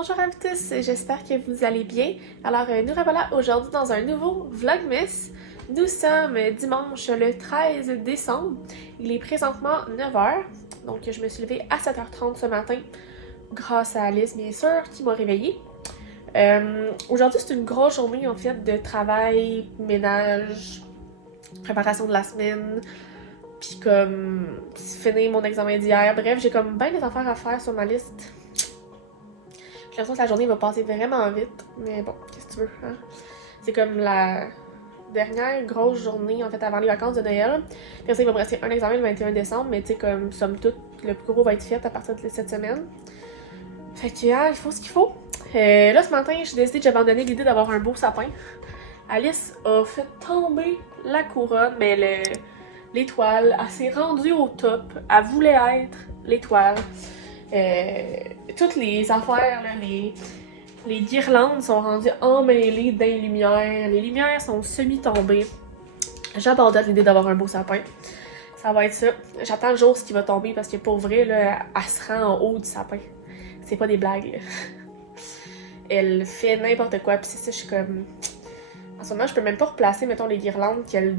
Bonjour à vous tous, j'espère que vous allez bien. Alors nous revoilà aujourd'hui dans un nouveau Vlogmas. Nous sommes dimanche le 13 décembre, il est présentement 9h, donc je me suis levée à 7h30 ce matin grâce à Alice bien sûr qui m'a réveillée. Aujourd'hui c'est une grosse journée en fait de travail, ménage, préparation de la semaine, puis comme finir mon examen d'hier, bref j'ai comme bien des affaires à faire sur ma liste. J'ai l'impression que la journée va passer vraiment vite, mais bon, qu'est-ce que tu veux, hein? C'est comme la dernière grosse journée, en fait, avant les vacances de Noël. Puis ça, il va me rester un examen le 21 décembre, mais tu sais, comme, somme toute, le plus gros va être fait à partir de cette semaine. Fait que, il faut ce qu'il faut. Là, ce matin, j'ai décidé que j'abandonnais l'idée d'avoir un beau sapin. Alice a fait tomber la couronne, mais l'étoile, elle s'est rendue au top. Elle voulait être l'étoile. Toutes les affaires, là, les guirlandes sont rendues emmêlées dans les lumières. Les lumières sont semi-tombées. J'abandonne l'idée d'avoir un beau sapin. Ça va être ça. J'attends le jour ce qui va tomber parce que pour vrai, là, elle se rend en haut du sapin. C'est pas des blagues, là. Elle fait n'importe quoi. Puis c'est ça, je suis comme... En ce moment, je peux même pas replacer, mettons, les guirlandes qu'elle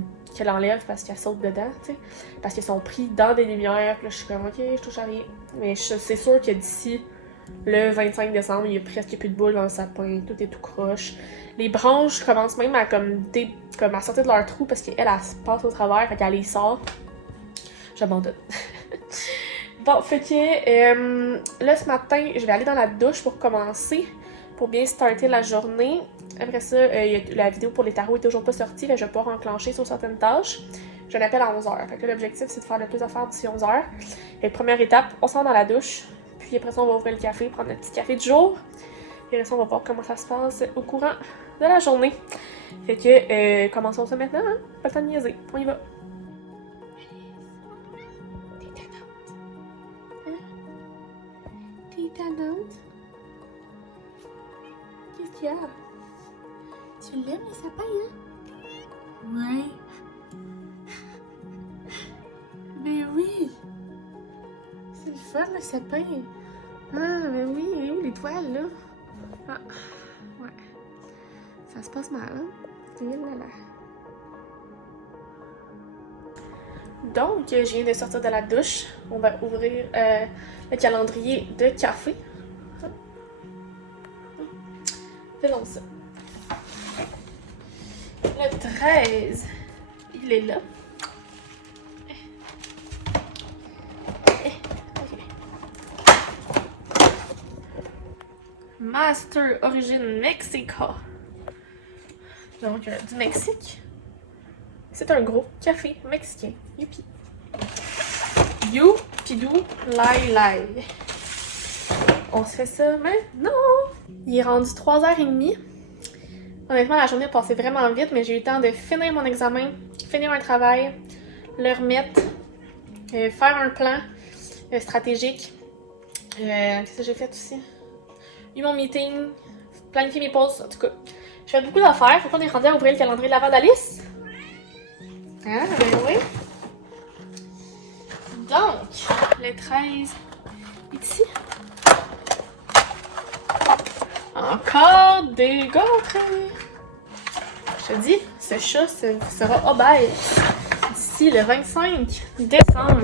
enlève parce qu'elle saute dedans, tu sais. Parce qu'elles sont prises dans des lumières. Puis là, je suis comme, ok, je touche à rien. Mais c'est sûr que d'ici le 25 décembre, il y a presque plus de boules dans le sapin. Tout est tout croche. Les branches commencent même à comme à sortir de leur trou parce qu'elle se passe au travers. Fait qu'elle les sort. J'abandonne. Bon, fait que là, ce matin, je vais aller dans la douche pour commencer. Pour bien starter la journée. Après ça, la vidéo pour les tarots est toujours pas sortie, là, je vais pouvoir enclencher sur certaines tâches. Je l'appelle à 11h. Fait que l'objectif, c'est de faire le plus d'affaires d'ici 11h. Et première étape, on sort dans la douche. Puis après ça, on va ouvrir le café, prendre notre petit café du jour. Et après ça, on va voir comment ça se passe au courant de la journée. Fait que, commençons ça maintenant, hein? Pas le temps de niaiser. On y va. T'es tannante? Qu'est-ce qu'il y a? Tu l'aimes, les sapins, hein? Ouais. Mais oui! C'est le fun, le sapin! Ah, mais oui, elle est où l'étoile, là? Ah, ouais. Ça se passe mal, hein? Là. Donc, je viens de sortir de la douche. On va ouvrir le calendrier de café. Faisons ça. Le 13, il est là. Master Origine Mexica. Donc, du Mexique. C'est un gros café mexicain. Youpi. Youpidou lai lai. On se fait ça maintenant. Il est rendu 3h30. Honnêtement, la journée a passé vraiment vite, mais j'ai eu le temps de finir mon examen, finir un travail, le remettre, faire un plan stratégique. Qu'est-ce que j'ai fait aussi? Eu mon meeting, planifier mes pauses, en tout cas. Je fais beaucoup d'affaires. Faut qu'on est rendu à ouvrir le calendrier de l'avant d'Alice. Hein? Ben oui. Donc, le 13 est ici. Encore des gâteaux. Je te dis, ce chat sera obèse d'ici le 25 décembre.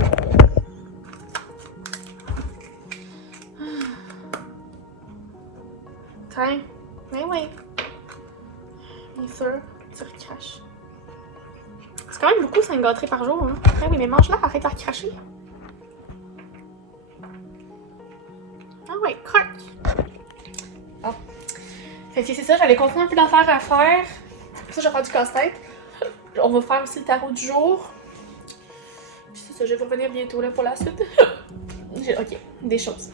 Tiens, mais oui. Bien sûr, tu recraches. C'est quand même beaucoup 5 gâteries par jour, hein? Ah oui, mais mange-la, arrête de la recracher. Ah oui, croque. Bon. Fait que c'est ça, j'avais continué un peu d'affaires à faire. Ça, je vais faire du casse-tête. On va faire aussi le tarot du jour. Puis c'est ça, je vais revenir bientôt là pour la suite. Ok, des choses.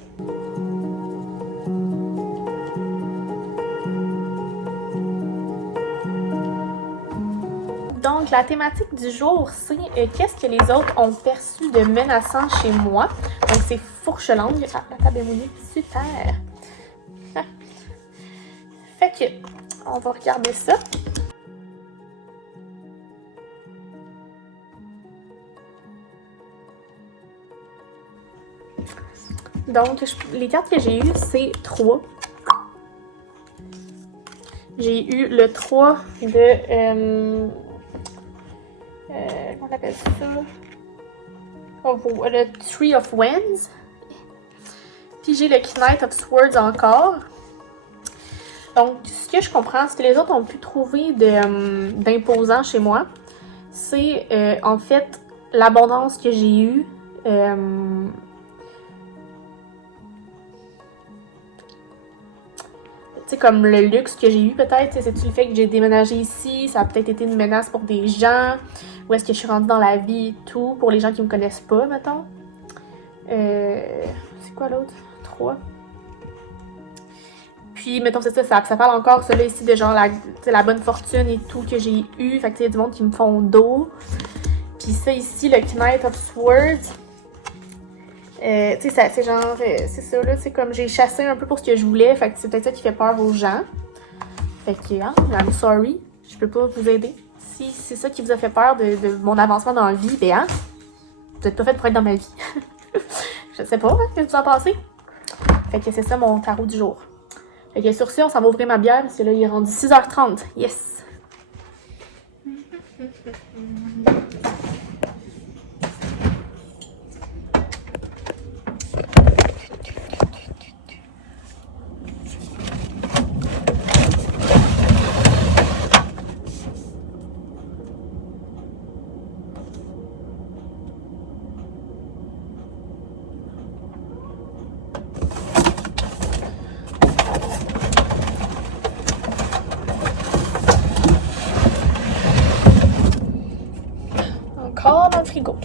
Donc, la thématique du jour, c'est qu'est-ce que les autres ont perçu de menaçant chez moi. Donc, c'est fourche-langue. Ah, la table est mouillée. Super! Ah. Fait que, on va regarder ça. Donc, les cartes que j'ai eues, c'est 3, J'ai eu le 3 de... comment on appelle ça? Oh, le Three of Wands. Puis j'ai le Knight of Swords encore. Donc, ce que je comprends, ce que les autres ont pu trouver d'imposant chez moi, c'est en fait l'abondance que j'ai eue. Tu sais, comme le luxe que j'ai eu peut-être, c'est-tu le fait que j'ai déménagé ici, ça a peut-être été une menace pour des gens, où est-ce que je suis rendue dans la vie et tout, pour les gens qui me connaissent pas, mettons. C'est quoi l'autre? 3. Puis, mettons, c'est ça parle encore, ça là ici, de genre la bonne fortune et tout que j'ai eu. Fait que il y a du monde qui me font dos. Puis ça ici, le Knight of Swords. Tu sais, c'est genre, c'est ça là, c'est comme j'ai chassé un peu pour ce que je voulais. Fait que c'est peut-être ça qui fait peur aux gens. Fait que, hein, I'm sorry, je peux pas vous aider. Si c'est ça qui vous a fait peur de mon avancement dans la vie, ben hein, vous êtes pas fait pour être dans ma vie. Je sais pas, hein, qu'est-ce que vous en pensez? Fait que c'est ça mon tarot du jour. Fait que sur ce, on s'en va ouvrir ma bière parce que là, il est rendu 6h30. Yes! Encore dans le frigo.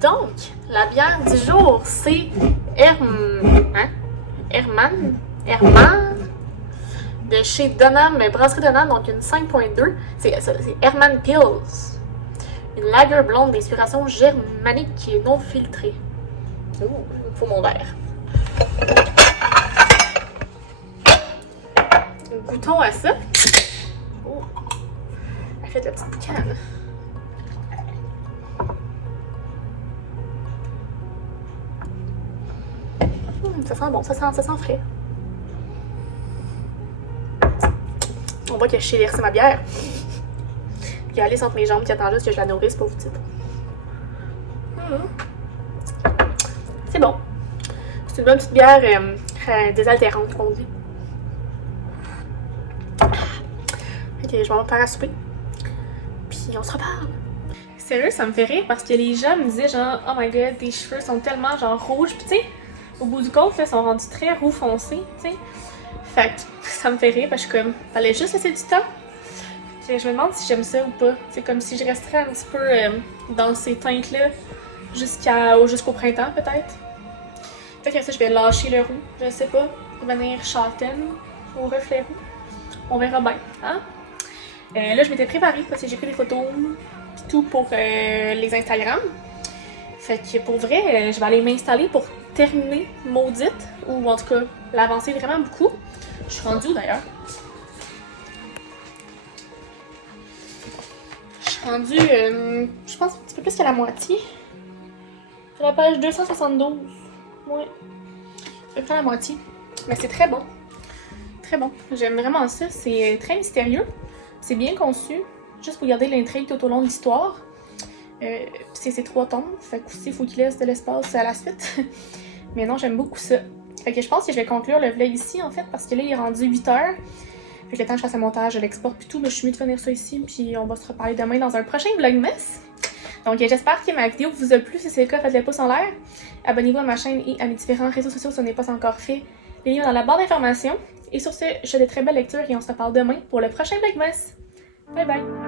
Donc, la bière du jour, c'est Herman de chez Donham, Brasserie Donham, donc une 5.2. C'est Herman Pils. Une lager blonde d'inspiration germanique qui est non filtrée. Oh, il faut mon verre. Goûtons à ça. Oh, elle fait de la petite canne. Ça sent bon, ça sent frais. On voit que j'ai versé ma bière. Il y a Alice entre mes jambes qui attend juste que je la nourrisse, pauvre petite. C'est bon. C'est une bonne petite bière désaltérante, qu'on dit. Ok, je vais m'en faire à souper. Puis on se reparle. Sérieux, ça me fait rire parce que les gens me disaient genre, oh my god, tes cheveux sont tellement genre rouges. Puis tu sais, au bout du compte, là, ils sont rendus très roux foncé, tu sais. Fait que ça me fait rire parce que je suis comme, fallait juste laisser du temps. Je me demande si j'aime ça ou pas. C'est comme si je resterais un petit peu dans ces teintes-là jusqu'au printemps, peut-être. Peut-être que ça, je vais lâcher le roux, je sais pas, pour venir châtaine au reflet roux. On verra bien, hein? Là, je m'étais préparée parce que j'ai pris des photos pis tout pour les Instagram. Fait que pour vrai, je vais aller m'installer pour terminer Maudite, ou en tout cas l'avancer vraiment beaucoup. Je suis rendue où d'ailleurs? Rendu, je pense un petit peu plus qu'à la moitié. C'est la page 272. Ouais. Je vais faire la moitié. Mais c'est très bon. Très bon. J'aime vraiment ça. C'est très mystérieux. C'est bien conçu. Juste pour garder l'intrigue tout au long de l'histoire. C'est 3 tomes. Fait que aussi, il faut qu'il laisse de l'espace à la suite. Mais non, j'aime beaucoup ça. Fait que je pense que je vais conclure le vlog ici, en fait, parce que là, il est rendu 8h. Fait que le temps que je fasse le montage, je l'exporte puis tout, mais je suis mieux de finir ça ici, puis on va se reparler demain dans un prochain Vlogmas. Donc j'espère que ma vidéo vous a plu. Si c'est le cas, faites le pouce en l'air. Abonnez-vous à ma chaîne et à mes différents réseaux sociaux si ce n'est pas encore fait. Les liens dans la barre d'informations. Et sur ce, je vous souhaite de très belles lectures et on se reparle demain pour le prochain Vlogmas. Bye bye!